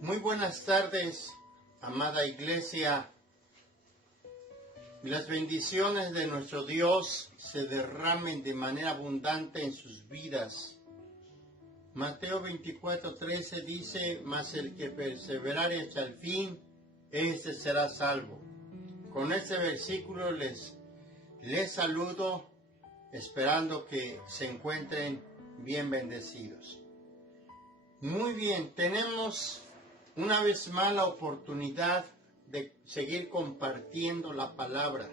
Muy buenas tardes, amada iglesia. Las bendiciones de nuestro Dios se derramen de manera abundante en sus vidas. Mateo 24:13 dice: mas el que perseverare hasta el fin, éste será salvo. Con este versículo les saludo, esperando que se encuentren bien bendecidos. Muy bien, tenemos una vez más la oportunidad de seguir compartiendo la palabra.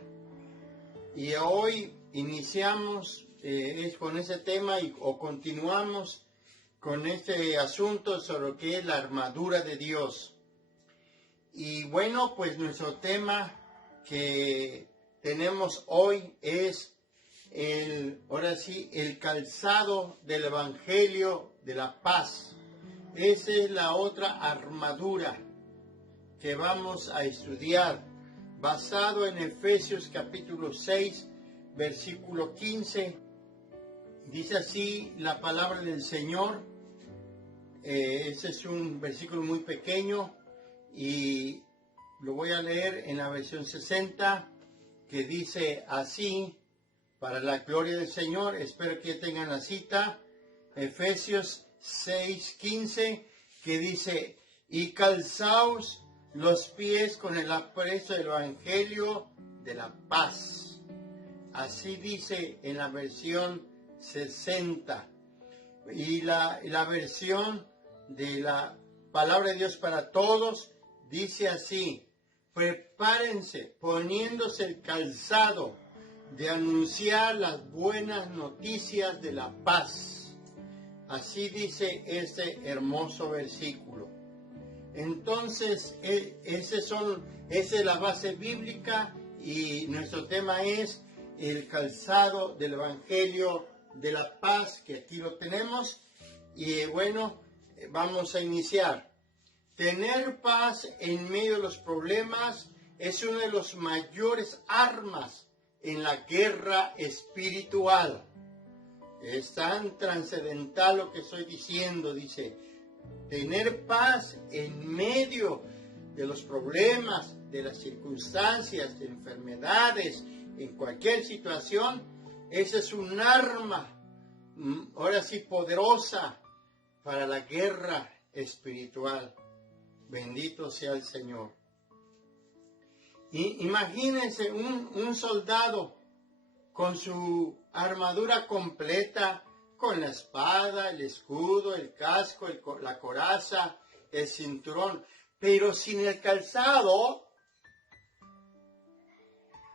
Y hoy iniciamos con ese tema o continuamos con este asunto sobre lo que es la armadura de Dios. Y bueno, pues nuestro tema que tenemos hoy es el calzado del Evangelio de la paz. Esa es la otra armadura que vamos a estudiar, basado en Efesios capítulo 6, versículo 15. Dice así la palabra del Señor. Ese es un versículo muy pequeño y lo voy a leer en la versión 60, que dice así, para la gloria del Señor. Espero que tengan la cita. Efesios 6:15, que dice: y calzaos los pies con el apresto del Evangelio de la paz. Así dice en la versión 60. Y la versión de la palabra de Dios para todos dice así: prepárense poniéndose el calzado de anunciar las buenas noticias de la paz. Así dice hermoso versículo. Entonces, esa es la base bíblica y nuestro tema es el calzado del Evangelio de la paz, que aquí lo tenemos. Y bueno, vamos a iniciar. Tener paz en medio de los problemas es una de las mayores armas en la guerra espiritual. Es tan trascendental lo que estoy diciendo. Dice, tener paz en medio de los problemas, de las circunstancias, de enfermedades, en cualquier situación. Esa es un arma, ahora sí, poderosa para la guerra espiritual. Bendito sea el Señor. Y imagínense un soldado con su armadura completa, con la espada, el escudo, el casco, la coraza, el cinturón, pero sin el calzado.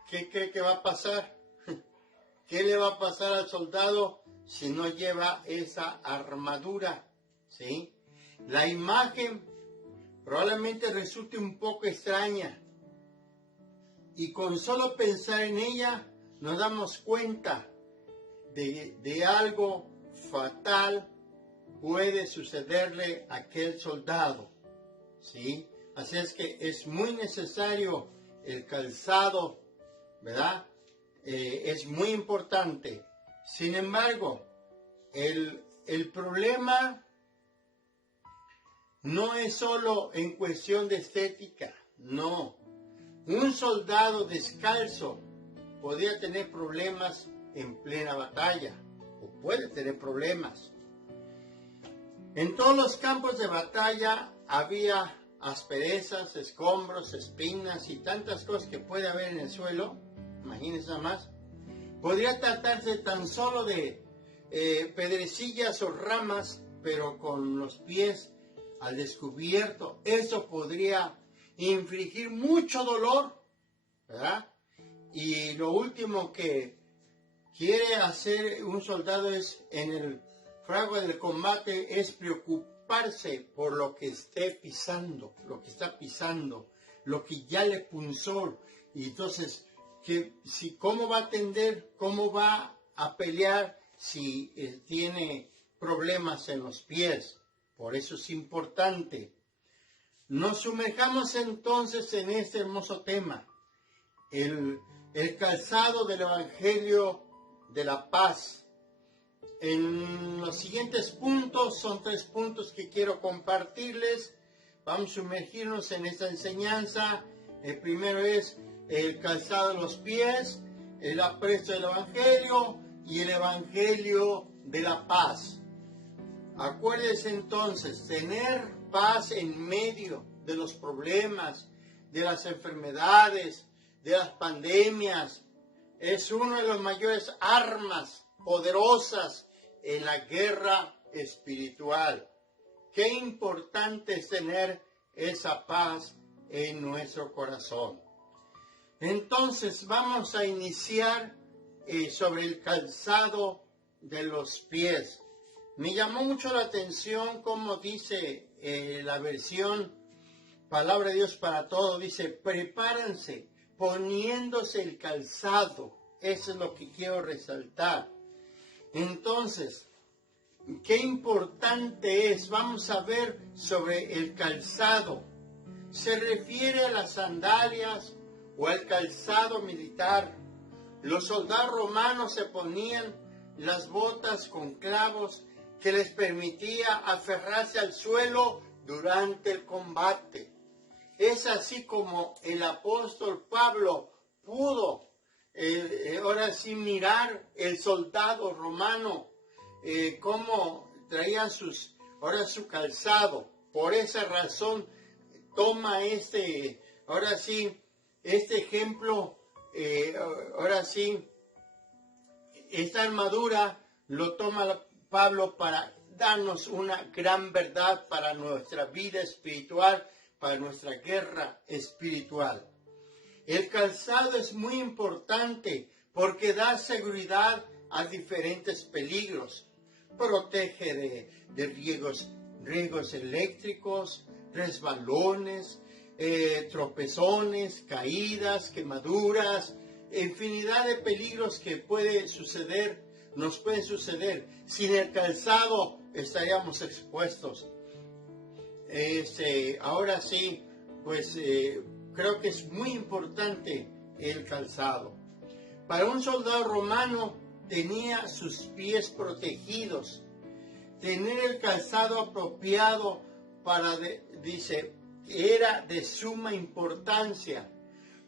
¿Qué cree que va a pasar? ¿Qué le va a pasar al soldado si no lleva esa armadura? ¿Sí? La imagen probablemente resulte un poco extraña, y con solo pensar en ella nos damos cuenta de algo fatal puede sucederle a aquel soldado, ¿sí? Así es que es muy necesario el calzado, ¿verdad? Es muy importante. Sin embargo, el problema no es solo en cuestión de estética, no. Un soldado descalzo podría tener problemas en plena batalla, o puede tener problemas. En todos los campos de batalla había asperezas, escombros, espinas y tantas cosas que puede haber en el suelo. Imagínense nada más. Podría tratarse tan solo de pedrecillas o ramas, pero con los pies al descubierto. Eso podría infligir mucho dolor, ¿verdad? Y lo último que quiere hacer un soldado es, en el fragor del combate, es preocuparse por lo que esté pisando, lo que está pisando, lo que ya le punzó. Y entonces, ¿cómo va a atender? ¿Cómo va a pelear si tiene problemas en los pies? Por eso es importante. Nos sumerjamos entonces en este hermoso tema, el calzado del Evangelio de la paz. En los siguientes puntos, son 3 puntos que quiero compartirles vamos a sumergirnos en esta enseñanza. El primero es el calzado de los pies, el apresto del Evangelio y el Evangelio de la paz. Acuérdese entonces, tener paz en medio de los problemas, de las enfermedades, de las pandemias, es una de las mayores armas poderosas en la guerra espiritual. Qué importante es tener esa paz en nuestro corazón. Entonces vamos a iniciar sobre el calzado de los pies. Me llamó mucho la atención como dice la versión Palabra de Dios para Todos. Dice, prepárense poniéndose el calzado. Eso es lo que quiero resaltar. Entonces, qué importante es. Vamos a ver sobre el calzado. Se refiere a las sandalias o al calzado militar. Los soldados romanos se ponían las botas con clavos que les permitía aferrarse al suelo durante el combate. Es así como el apóstol Pablo pudo ahora sí mirar el soldado romano, cómo traían ahora su calzado. Por esa razón toma ahora sí, este ejemplo, ahora sí, esta armadura lo toma Pablo para darnos una gran verdad para nuestra vida espiritual, para nuestra guerra espiritual. El calzado es muy importante porque da seguridad a diferentes peligros. Protege de riesgos eléctricos, resbalones, tropezones, caídas, quemaduras, infinidad de peligros que nos pueden suceder. Sin el calzado estaríamos expuestos. Ahora sí, pues creo que es muy importante el calzado. Para un soldado romano tenía sus pies protegidos. Tener el calzado apropiado era de suma importancia,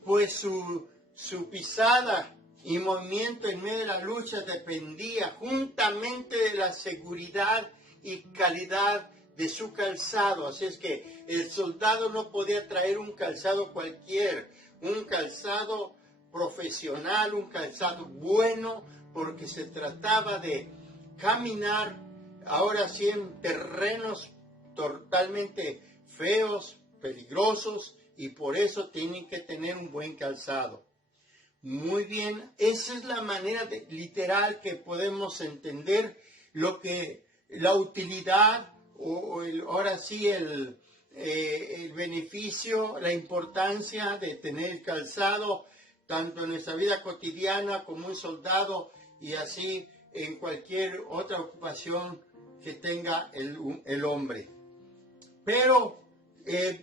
pues su pisada y movimiento en medio de la lucha dependía juntamente de la seguridad y calidad de su calzado. Así es que el soldado no podía traer un calzado cualquier, un calzado profesional, un calzado bueno, porque se trataba de caminar ahora sí en terrenos totalmente feos, peligrosos, y por eso tienen que tener un buen calzado. Muy bien, esa es la manera literal que podemos entender la utilidad ahora sí el beneficio, la importancia de tener el calzado tanto en nuestra vida cotidiana como un soldado y así en cualquier otra ocupación que tenga el hombre. Pero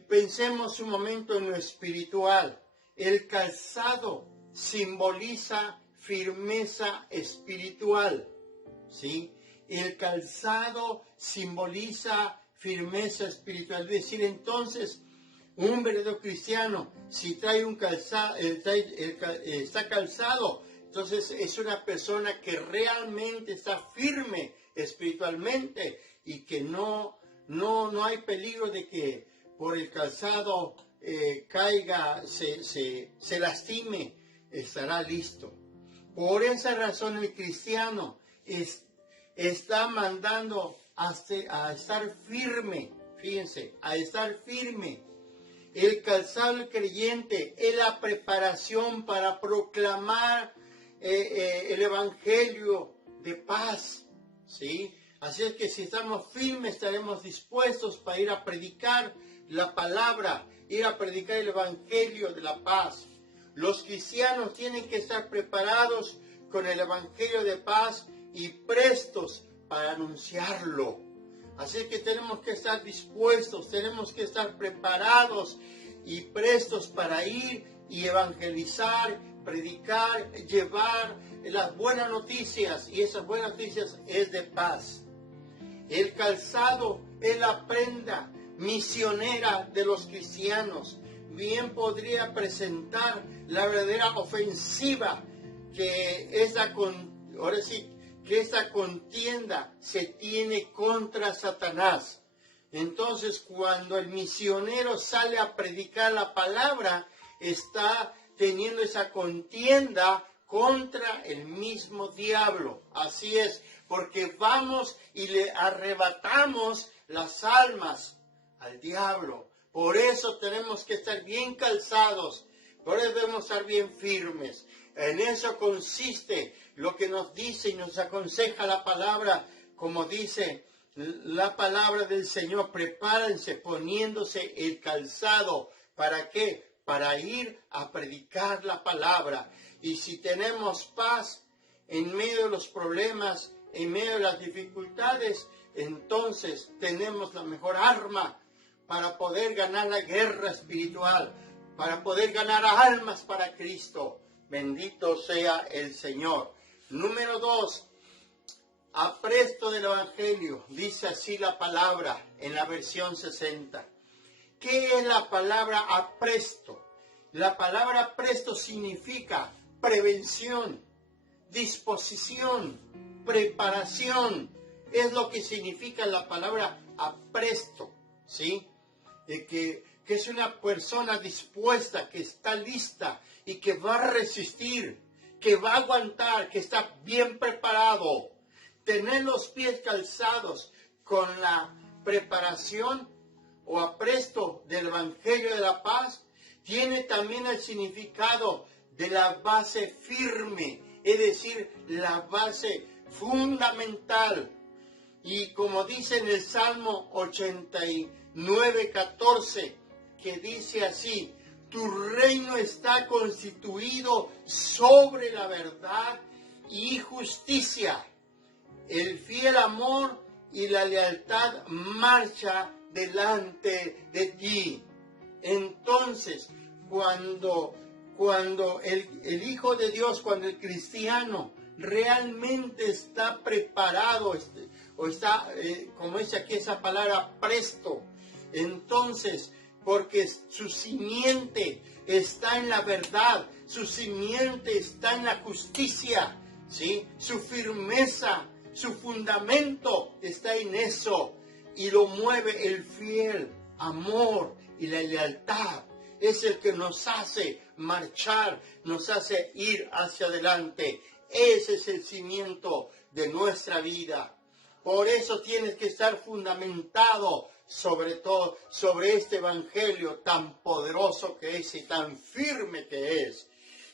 pensemos un momento en lo espiritual. El calzado simboliza firmeza espiritual, ¿sí? El calzado simboliza firmeza espiritual. Es decir, entonces, un verdadero cristiano, si trae un calzado, está calzado, entonces es una persona que realmente está firme espiritualmente y que no hay peligro de que por el calzado caiga, se lastime, estará listo. Por esa razón el cristiano está mandando a estar firme, fíjense, a estar firme. El calzado del creyente es la preparación para proclamar el evangelio de paz, ¿sí? Así es que si estamos firmes, estaremos dispuestos para ir a predicar la palabra, ir a predicar el evangelio de la paz. Los cristianos tienen que estar preparados con el evangelio de paz y prestos para anunciarlo. Así que tenemos que estar dispuestos, tenemos que estar preparados y prestos para ir y evangelizar, predicar, llevar las buenas noticias, y esas buenas noticias es de paz. El calzado es la prenda misionera de los cristianos. Bien podría presentar la verdadera ofensiva que esta contienda se tiene contra Satanás. Entonces, cuando el misionero sale a predicar la palabra, está teniendo esa contienda contra el mismo diablo. Así es, porque vamos y le arrebatamos las almas al diablo. Por eso tenemos que estar bien calzados, por eso debemos estar bien firmes. En eso consiste lo que nos dice y nos aconseja la palabra, como dice la palabra del Señor: prepárense poniéndose el calzado. ¿Para qué? Para ir a predicar la palabra. Y si tenemos paz en medio de los problemas, en medio de las dificultades, entonces tenemos la mejor arma para poder ganar la guerra espiritual, para poder ganar almas para Cristo. Bendito sea el Señor. Número 2, apresto del Evangelio. Dice así la palabra en la versión 60. ¿Qué es la palabra apresto? La palabra presto significa prevención, disposición, preparación. Es lo que significa la palabra apresto, ¿sí? Que es una persona dispuesta, que está lista y que va a resistir, que va a aguantar, que está bien preparado. Tener los pies calzados con la preparación o apresto del Evangelio de la Paz tiene también el significado de la base firme, es decir, la base fundamental. Y como dice en el Salmo 89:14, que dice así: tu reino está constituido sobre la verdad y justicia. El fiel amor y la lealtad marcha delante de ti. Entonces, cuando el Hijo de Dios, cuando el cristiano realmente está preparado, o está, como dice aquí esa palabra, presto, entonces, porque su simiente está en la verdad, su simiente está en la justicia, ¿sí? Su firmeza, su fundamento está en eso, y lo mueve el fiel amor y la lealtad. Es el que nos hace marchar, nos hace ir hacia adelante. Ese es el cimiento de nuestra vida. Por eso tienes que estar fundamentado sobre todo sobre este evangelio tan poderoso que es y tan firme que es.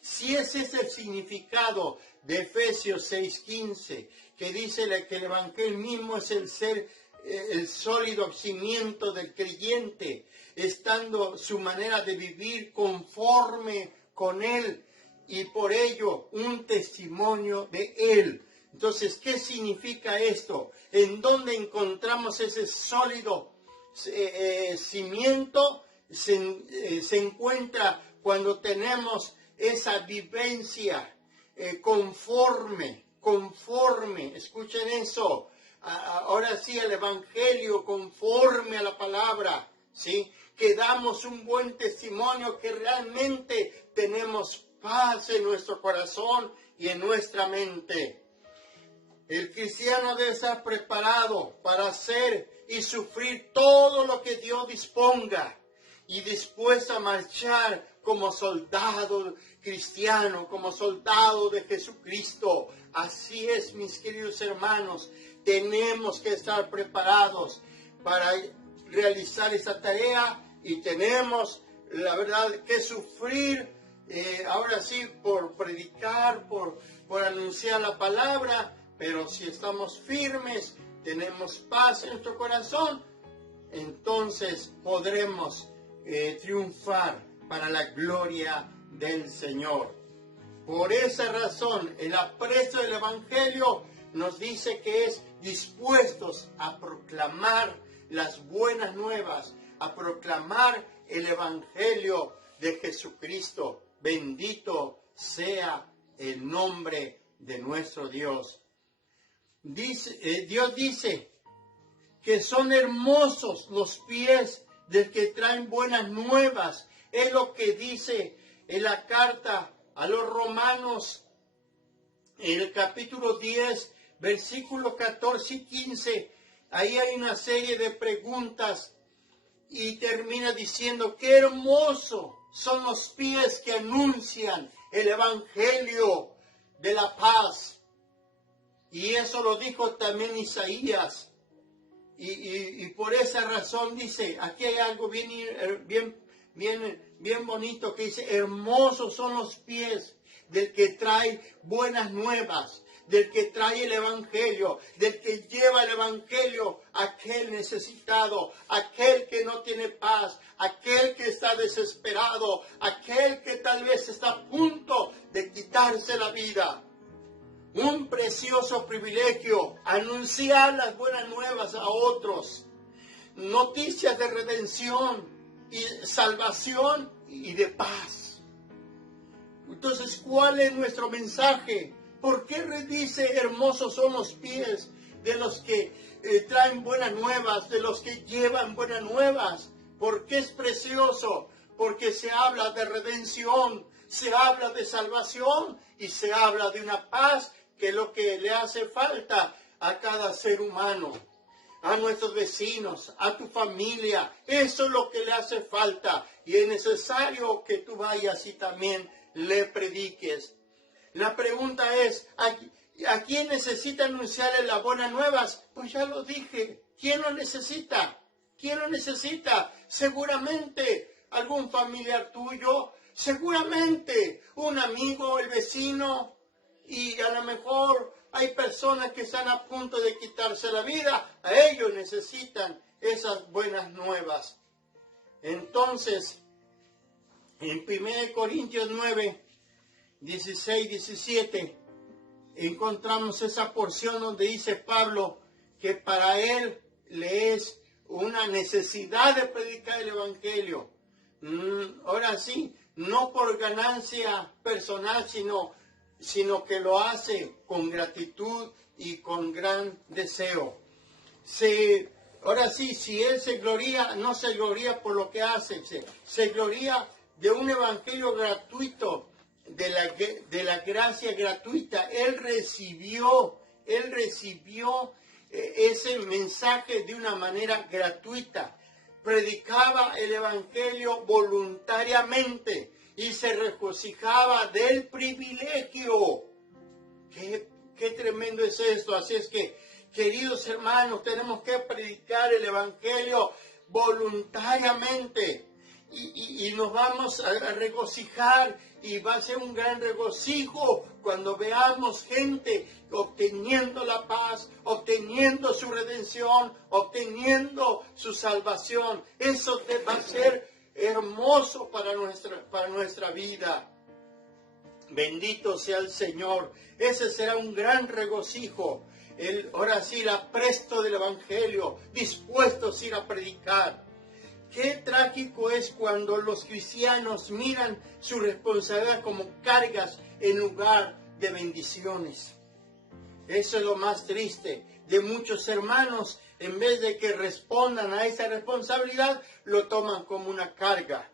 Si ese es el significado de Efesios 6:15, que dice que el evangelio mismo es el sólido cimiento del creyente, estando su manera de vivir conforme con él y por ello un testimonio de él. Entonces, ¿qué significa esto? ¿En dónde encontramos ese sólido cimiento? Se encuentra cuando tenemos esa vivencia conforme, escuchen eso. Ahora sí, el evangelio conforme a la palabra, ¿sí? Que damos un buen testimonio, que realmente tenemos paz en nuestro corazón y en nuestra mente. El cristiano debe estar preparado para hacer y sufrir todo lo que Dios disponga y dispuesto a marchar como soldado cristiano, como soldado de Jesucristo. Así es, mis queridos hermanos, tenemos que estar preparados para realizar esa tarea y tenemos, la verdad, que sufrir, ahora sí, por predicar, por anunciar la palabra. Pero si estamos firmes, tenemos paz en nuestro corazón, entonces podremos triunfar para la gloria del Señor. Por esa razón, el aprecio del Evangelio nos dice que es dispuestos a proclamar las buenas nuevas, a proclamar el Evangelio de Jesucristo. Bendito sea el nombre de nuestro Dios. Dios dice que son hermosos los pies del que traen buenas nuevas. Es lo que dice en la carta a los Romanos, en el capítulo 10, versículos 14 y 15. Ahí hay una serie de preguntas y termina diciendo, qué hermoso son los pies que anuncian el evangelio de la paz. Y eso lo dijo también Isaías. Y por esa razón dice, aquí hay algo bien bonito que dice, hermosos son los pies del que trae buenas nuevas, del que trae el evangelio, del que lleva el evangelio a aquel necesitado, aquel que no tiene paz, aquel que está desesperado, aquel que tal vez está a punto de quitarse la vida. Un precioso privilegio, anunciar las buenas nuevas a otros. Noticias de redención y salvación y de paz. Entonces, ¿cuál es nuestro mensaje? ¿Por qué dice hermosos son los pies de los que traen buenas nuevas, de los que llevan buenas nuevas? ¿Por qué es precioso? Porque se habla de redención, se habla de salvación y se habla de una paz que es lo que le hace falta a cada ser humano, a nuestros vecinos, a tu familia. Eso es lo que le hace falta y es necesario que tú vayas y también le prediques. La pregunta es, ¿a quién necesita anunciarle las buenas nuevas? Pues ya lo dije, ¿quién lo necesita? ¿Quién lo necesita? Seguramente algún familiar tuyo, seguramente un amigo, el vecino, y a lo mejor hay personas que están a punto de quitarse la vida, a ellos necesitan esas buenas nuevas. Entonces, en 1 Corintios 9, 16, 17, encontramos esa porción donde dice Pablo que para él le es una necesidad de predicar el evangelio. Ahora sí, no por ganancia personal, sino que lo hace con gratitud y con gran deseo. Ahora sí, si él se gloria, no se gloria por lo que hace, se gloria de un evangelio gratuito, de la gracia gratuita. Él recibió ese mensaje de una manera gratuita. Predicaba el evangelio voluntariamente y se regocijaba del privilegio. Qué tremendo es esto. Así es que, queridos hermanos, tenemos que predicar el evangelio voluntariamente. Y nos vamos a regocijar y va a ser un gran regocijo cuando veamos gente obteniendo la paz, obteniendo su redención, obteniendo su salvación. Eso va a ser hermoso para nuestra vida. Bendito sea el Señor. Ese será un gran regocijo. Ahora sí, el apresto del evangelio, dispuestos a ir a predicar. Qué trágico es cuando los cristianos miran su responsabilidad como cargas en lugar de bendiciones. Eso es lo más triste de muchos hermanos. En vez de que respondan a esa responsabilidad, lo toman como una carga.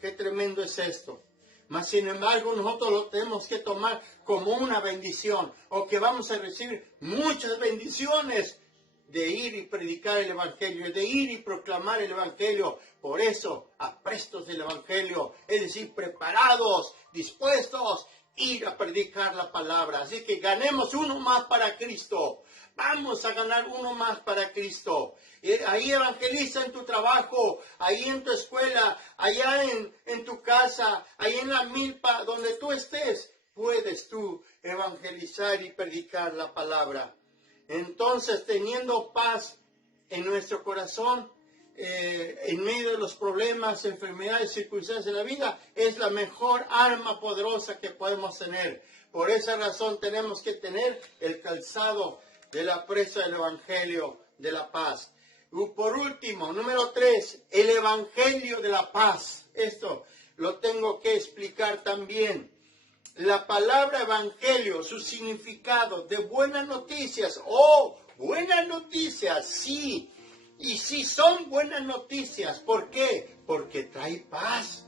Qué tremendo es esto. Mas sin embargo, nosotros lo tenemos que tomar como una bendición, o que vamos a recibir muchas bendiciones de ir y predicar el evangelio, de ir y proclamar el evangelio. Por eso, aprestos del evangelio, es decir, preparados, dispuestos a ir a predicar la palabra. Así que ganemos uno más para Cristo. Vamos a ganar uno más para Cristo. Ahí evangeliza en tu trabajo, ahí en tu escuela, allá en tu casa, ahí en la milpa, donde tú estés, puedes tú evangelizar y predicar la palabra. Entonces, teniendo paz en nuestro corazón, en medio de los problemas, enfermedades, circunstancias de la vida, es la mejor arma poderosa que podemos tener. Por esa razón tenemos que tener el calzado de la presa del evangelio de la paz. Y por último, número 3, el evangelio de la paz. Esto lo tengo que explicar también. La palabra evangelio, su significado de buenas noticias o buenas noticias, sí. Y sí son buenas noticias. ¿Por qué? Porque trae paz.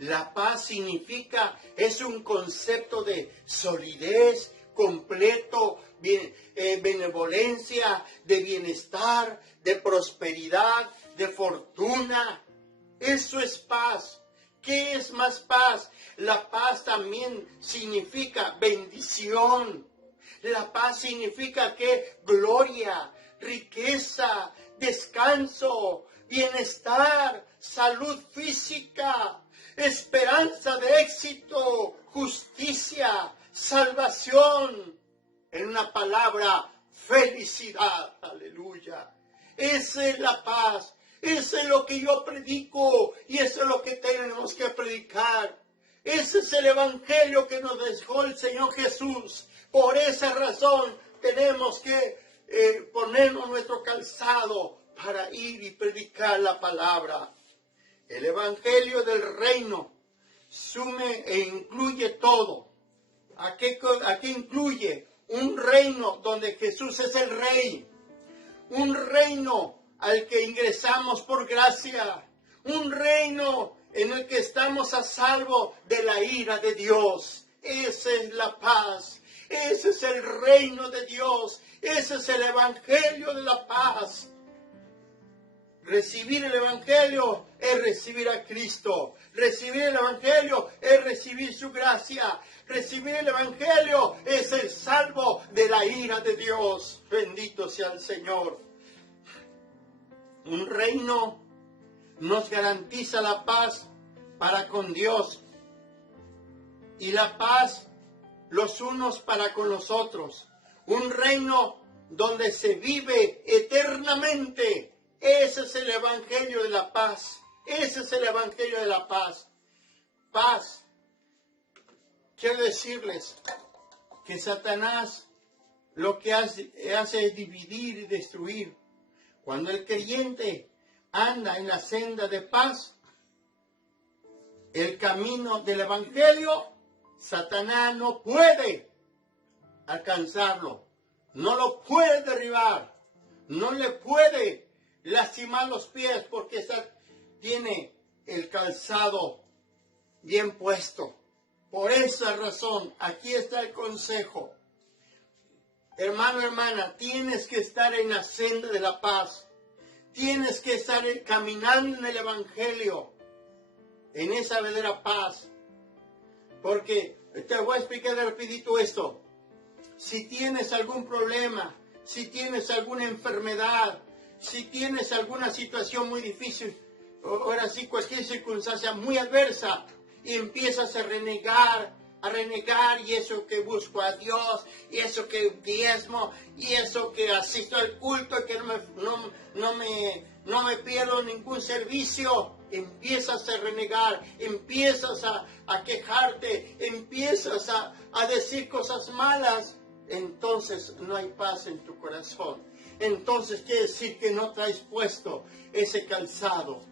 La paz significa, es un concepto de solidez, completo, benevolencia, de bienestar, de prosperidad, de fortuna. Eso es paz. ¿Qué es más paz? La paz también significa bendición. La paz significa que gloria, riqueza, descanso, bienestar, salud física, esperanza de éxito, justicia, salvación. En una palabra, felicidad. Aleluya. Esa es la paz. Eso es lo que yo predico y eso es lo que tenemos que predicar. Ese es el evangelio que nos dejó el Señor Jesús. Por esa razón tenemos que ponernos nuestro calzado para ir y predicar la palabra. El evangelio del reino sume e incluye todo. ¿A qué incluye? Un reino donde Jesús es el rey. Un reino al que ingresamos por gracia. Un reino en el que estamos a salvo de la ira de Dios. Esa es la paz. Ese es el reino de Dios. Ese es el evangelio de la paz. Recibir el evangelio es recibir a Cristo. Recibir el evangelio es recibir su gracia. Recibir el evangelio es el salvo de la ira de Dios. Bendito sea el Señor. Un reino nos garantiza la paz para con Dios y la paz los unos para con los otros. Un reino donde se vive eternamente. Ese es el evangelio de la paz. Ese es el evangelio de la paz. Paz. Quiero decirles que Satanás lo que hace es dividir y destruir. Cuando el creyente anda en la senda de paz, el camino del evangelio, Satanás no puede alcanzarlo, no lo puede derribar, no le puede lastimar los pies porque tiene el calzado bien puesto. Por esa razón, aquí está el consejo. Hermano, hermana, tienes que estar en la senda de la paz. Tienes que estar caminando en el evangelio, en esa verdadera paz. Porque te voy a explicar rapidito esto. Si tienes algún problema, si tienes alguna enfermedad, si tienes alguna situación muy difícil, ahora sí cualquier circunstancia muy adversa, y empiezas a renegar, y eso que busco a Dios, y eso que diezmo, y eso que asisto al culto, y que no me pierdo ningún servicio. Empiezas a renegar, empiezas a quejarte, empiezas a decir cosas malas. Entonces no hay paz en tu corazón. Entonces quiere decir que no traes puesto ese calzado.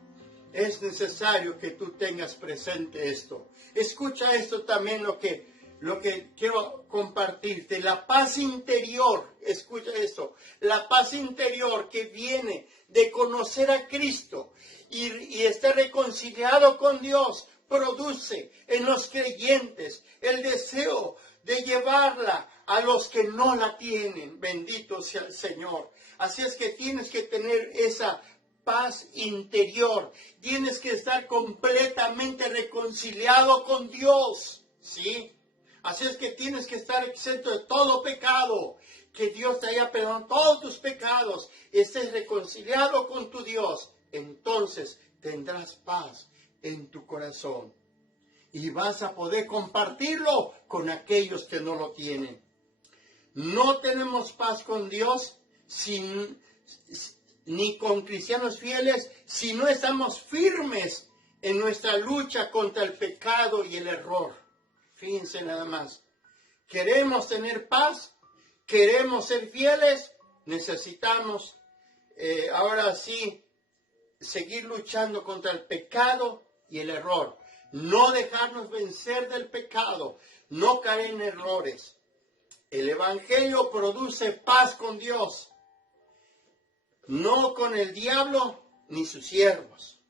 Es necesario que tú tengas presente esto. Escucha esto también lo que quiero compartirte. La paz interior, escucha esto. La paz interior que viene de conocer a Cristo y estar reconciliado con Dios, produce en los creyentes el deseo de llevarla a los que no la tienen. Bendito sea el Señor. Así es que tienes que tener esa paz interior. Tienes que estar completamente reconciliado con Dios. ¿Sí? Así es que tienes que estar exento de todo pecado. Que Dios te haya perdonado todos tus pecados. Estés reconciliado con tu Dios. Entonces tendrás paz en tu corazón. Y vas a poder compartirlo con aquellos que no lo tienen. No tenemos paz con Dios ni con cristianos fieles si no estamos firmes en nuestra lucha contra el pecado y el error. Fíjense nada más. ¿Queremos tener paz? ¿Queremos ser fieles? Necesitamos ahora sí seguir luchando contra el pecado y el error. No dejarnos vencer del pecado. No caer en errores. El evangelio produce paz con Dios. no con el diablo ni sus siervos.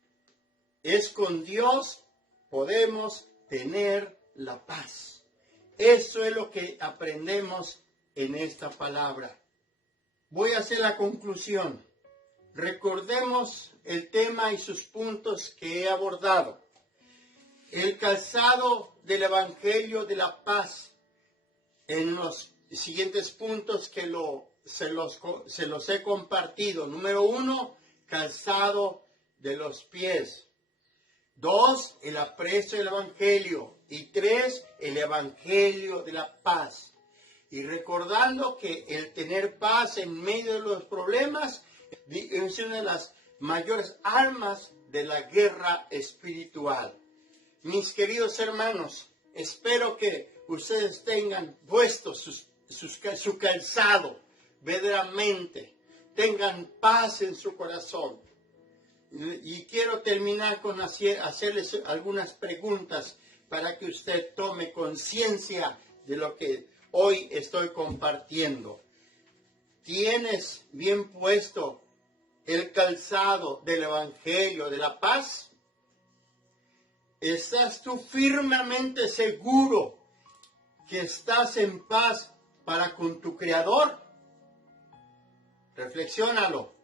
Es con Dios podemos tener la paz. Eso es lo que aprendemos en esta palabra. Voy a hacer la conclusión. Recordemos el tema y sus puntos que he abordado. El calzado del Evangelio de la paz en los siguientes puntos que se los he compartido. Número 1, calzado de los pies. 2, el aprecio del Evangelio. Y 3, el Evangelio de la paz. Y recordando que el tener paz en medio de los problemas es una de las mayores armas de la guerra espiritual. Mis queridos hermanos, espero que ustedes tengan puesto su calzado verdaderamente, tengan paz en su corazón. Y quiero terminar con hacerles algunas preguntas para que usted tome conciencia de lo que hoy estoy compartiendo. ¿Tienes bien puesto el calzado del Evangelio de la paz? ¿Estás tú firmemente seguro que estás en paz para con tu Creador? Reflexiónalo.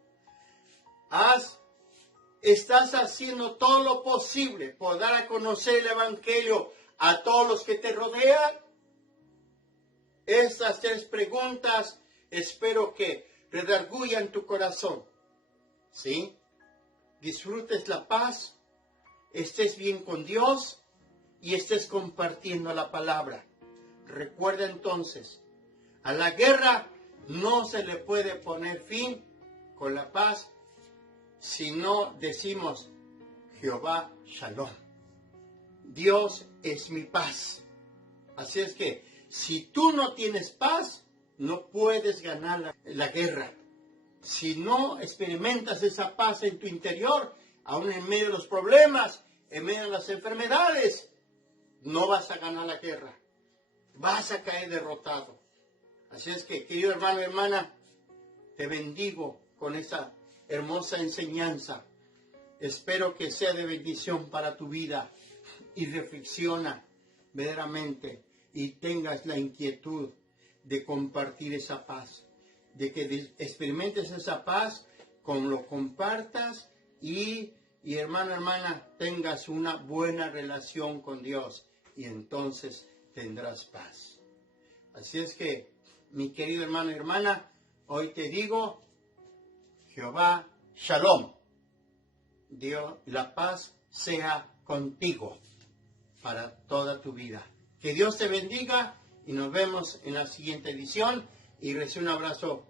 ¿Estás haciendo todo lo posible por dar a conocer el Evangelio a todos los que te rodean? Estas 3 preguntas espero que redarguyan tu corazón. ¿Sí? Disfrutes la paz, estés bien con Dios y estés compartiendo la palabra. Recuerda entonces, a la guerra no se le puede poner fin con la paz si no decimos Jehová Shalom. Dios es mi paz. Así es que si tú no tienes paz, no puedes ganar la guerra. Si no experimentas esa paz en tu interior, aún en medio de los problemas, en medio de las enfermedades, no vas a ganar la guerra. Vas a caer derrotado. Así es que, querido hermano y hermana, te bendigo con esa hermosa enseñanza. Espero que sea de bendición para tu vida y reflexiona verdaderamente y tengas la inquietud de compartir esa paz, de que experimentes esa paz, con lo compartas y hermana, tengas una buena relación con Dios y entonces tendrás paz. Así es que, mi querido hermano y hermana, hoy te digo, Jehová Shalom. Dios, la paz sea contigo para toda tu vida. Que Dios te bendiga y nos vemos en la siguiente edición. Y recibe un abrazo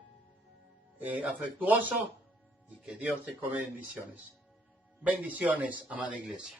afectuoso y que Dios te come bendiciones. Bendiciones, amada iglesia.